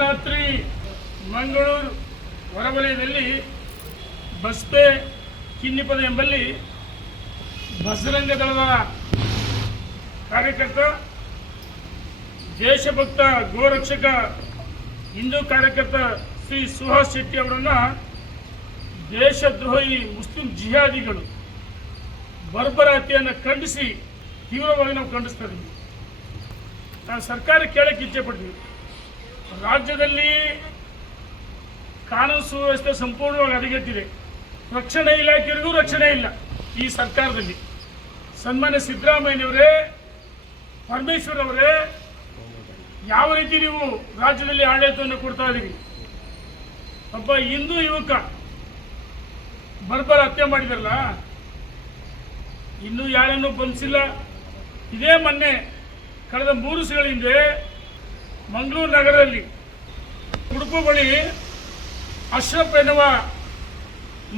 ರಾತ್ರಿ ಮಂಗಳೂರು ಹೊರವಲಯದಲ್ಲಿ ಬಸ್ಪೆ ಕಿನ್ನಿಪದ ಎಂಬಲ್ಲಿ ಬಸರಂಗ ದಳದ ಕಾರ್ಯಕರ್ತ ದೇಶಭಕ್ತ ಗೋರಕ್ಷಕ ಹಿಂದೂ ಕಾರ್ಯಕರ್ತ ಶ್ರೀ ಸುಹಾಸ್ ಶೆಟ್ಟಿ ಅವರನ್ನು ದೇಶದ್ರೋಹಿ ಮುಸ್ಲಿಂ ಜಿಹಾದಿಗಳು ಬರ್ಬರ ಹತ್ಯೆಯನ್ನು ಖಂಡಿಸಿ ತೀವ್ರವಾಗಿ ನಾವು ಖಂಡಿಸ್ತಾ ಇದ್ದೀವಿ. ನಾವು ಸರ್ಕಾರ ಕೇಳಕ್ಕೆ ಇಚ್ಛೆ ಪಡ್ತೀವಿ. ರಾಜ್ಯದಲ್ಲಿ ಕಾನೂನು ಸುವ್ಯವಸ್ಥೆ ಸಂಪೂರ್ಣವಾಗಿ ಹದಗೆಟ್ಟಿದೆ. ರಕ್ಷಣಾ ಇಲಾಖೆಯವರಿಗೂ ರಕ್ಷಣೆ ಇಲ್ಲ. ಈ ಸರ್ಕಾರದಲ್ಲಿ ಸನ್ಮಾನ್ಯ ಸಿದ್ದರಾಮಯ್ಯನವರೇ, ಪರಮೇಶ್ವರ್ ಅವರೇ, ಯಾವ ರೀತಿ ನೀವು ರಾಜ್ಯದಲ್ಲಿ ಆಡಳಿತವನ್ನು ಕೊಡ್ತಾ ಇದ್ದೀರಿ? ಒಬ್ಬ ಹಿಂದೂ ಯುವಕ ಬರ್ಬರ ಹತ್ಯೆ ಮಾಡಿದಾರಲ್ಲ, ಇನ್ನೂ ಯಾರನ್ನೂ ಬಂಧಿಸಿಲ್ಲ. ಇದೇ ಮೊನ್ನೆ ಕಳೆದ 3 ದಿವಸಗಳ ಹಿಂದೆ ಮಂಗಳೂರು ನಗರದಲ್ಲಿ ಉಡುಪು ಬಳಿ ಅಶ್ರಫ್ ಎನ್ನುವ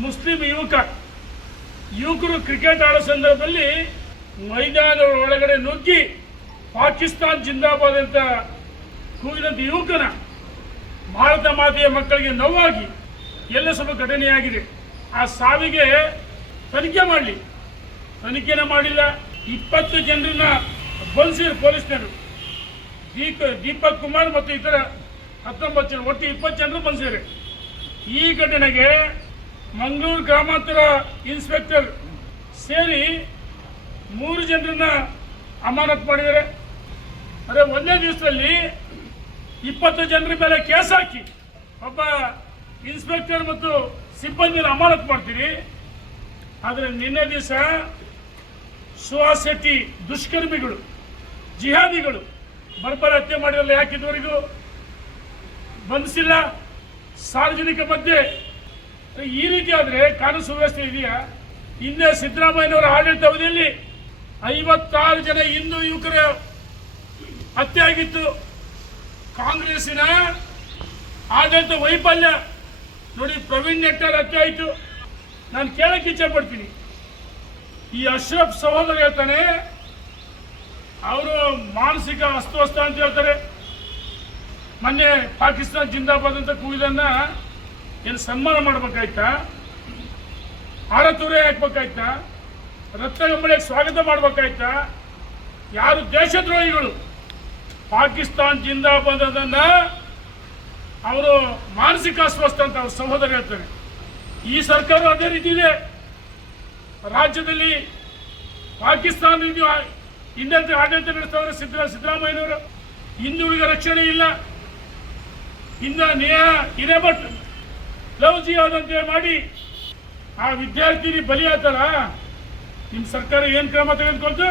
ಮುಸ್ಲಿಂ ಯುವಕರು ಕ್ರಿಕೆಟ್ ಆಡೋ ಸಂದರ್ಭದಲ್ಲಿ ಮೈದಾನದ ಒಳಗಡೆ ನುಗ್ಗಿ ಪಾಕಿಸ್ತಾನ್ ಜಿಂದಾಬಾದ್ ಅಂತ ಕೂಗಿದಂಥ ಯುವಕನ ಭಾರತ ಮಾತೆಯ ಮಕ್ಕಳಿಗೆ ನೋವಾಗಿ ಎಲ್ಲ ಸ್ವಲ್ಪ ಘಟನೆಯಾಗಿದೆ. ಆ ಸಾವಿಗೆ ತನಿಖೆನ ಮಾಡಿಲ್ಲ. 20 ಜನರನ್ನ ಬಂಧಿಸಿದ್ರು ಪೊಲೀಸ್ನರು. ದೀಪಕ್ ಕುಮಾರ್ ಮತ್ತು ಇತರ 19 ಜನ, ಒಟ್ಟು 20 ಜನರು ಬಂಧಿಸಿದ್ದಾರೆ. ಈ ಘಟನೆಗೆ ಮಂಗಳೂರು ಗ್ರಾಮಾಂತರ ಇನ್ಸ್ಪೆಕ್ಟರ್ ಸೇರಿ 3 ಜನರನ್ನ ಅಮಾನತು ಮಾಡಿದ್ದಾರೆ. ಆದರೆ ಒಂದೇ ದಿವಸದಲ್ಲಿ 20 ಜನರ ಮೇಲೆ ಕೇಸ್ ಹಾಕಿ ಒಬ್ಬ ಇನ್ಸ್ಪೆಕ್ಟರ್ ಮತ್ತು ಸಿಬ್ಬಂದಿಯನ್ನು ಅಮಾನತು ಮಾಡ್ತೀರಿ. ಆದರೆ ನಿನ್ನೆ ದಿವಸ ಸುಹಾಸ್ ಶೆಟ್ಟಿ ದುಷ್ಕರ್ಮಿಗಳು, ಜಿಹಾದಿಗಳು ಬರ್ಬರ ಹತ್ಯೆ ಮಾಡಿರಲ್ಲ, ಯಾಕಿದವರಿಗೂ ಬಂಧಿಸಿಲ್ಲ? ಸಾರ್ವಜನಿಕ ಮಧ್ಯೆ ಈ ರೀತಿ ಆದರೆ ಕಾನೂನು ಸುವ್ಯವಸ್ಥೆ ಇದೆಯಾ? ಹಿಂದೆ ಸಿದ್ದರಾಮಯ್ಯನವರ ಆಡಳಿತ ಅವಧಿಯಲ್ಲಿ 56 ಜನ ಹಿಂದೂ ಯುವಕರ ಹತ್ಯೆ ಆಗಿತ್ತು. ಕಾಂಗ್ರೆಸ್ಸಿನ ಆಡಳಿತ ವೈಫಲ್ಯ ನೋಡಿ, ಪ್ರವೀಣ್ ನೆಟ್ಟರ್ ಹತ್ಯೆ ಆಯಿತು. ನಾನು ಕೇಳಕ್ಕೆ ಇಚ್ಛೆ ಪಡ್ತೀನಿ, ಈ ಅಶ್ರಫ್ ಸಹೋದರ ಹೇಳ್ತಾನೆ ಅವರು ಮಾನಸಿಕ ಅಸ್ವಸ್ಥ ಅಂತ ಹೇಳ್ತಾರೆ. ಮೊನ್ನೆ ಪಾಕಿಸ್ತಾನ್ ಜಿಂದಾಬಾದ್ ಅಂತ ಕೂಗಿದನ್ನ ಏನು ಸನ್ಮಾನ ಮಾಡ್ಬೇಕಾಯ್ತಾ? ಆರತೂರೆ ಹಾಕ್ಬೇಕಾಯ್ತಾ? ರತ್ನಗಂಬಳಿಗೆ ಸ್ವಾಗತ ಮಾಡ್ಬೇಕಾಯ್ತಾ? ಯಾರು ದೇಶದ್ರೋಹಿಗಳು ಪಾಕಿಸ್ತಾನ್ ಜಿಂದಾಬಾದ್ ಅದನ್ನ ಅವರು ಮಾನಸಿಕ ಅಸ್ವಸ್ಥ ಅಂತ ಅವ್ರ ಸಹೋದರ ಹೇಳ್ತಾರೆ. ಈ ಸರ್ಕಾರ ಅದೇ ರೀತಿ ಇದೆ. ರಾಜ್ಯದಲ್ಲಿ ಪಾಕಿಸ್ತಾನ ಹಿಂದೆ ಆಡಳಿತ ನಡೆಸ್ತವ್ರೆ ಸಿದ್ದರಾಮಯ್ಯನವರು. ಹಿಂದುಳಿದ ರಕ್ಷಣೆ ಇಲ್ಲ. ನೇಹ ಹಿರೇಮಠ್ ಲವ್ ಜಿಹಾದ್ ಅಂತ ಮಾಡಿ ಆ ವಿದ್ಯಾರ್ಥಿನಿ ಬಲಿ ಆತಲ್ಲ, ನಿಮ್ಮ ಸರ್ಕಾರ ಏನು ಕ್ರಮ ತೆಗೆದುಕೊಳ್ತು?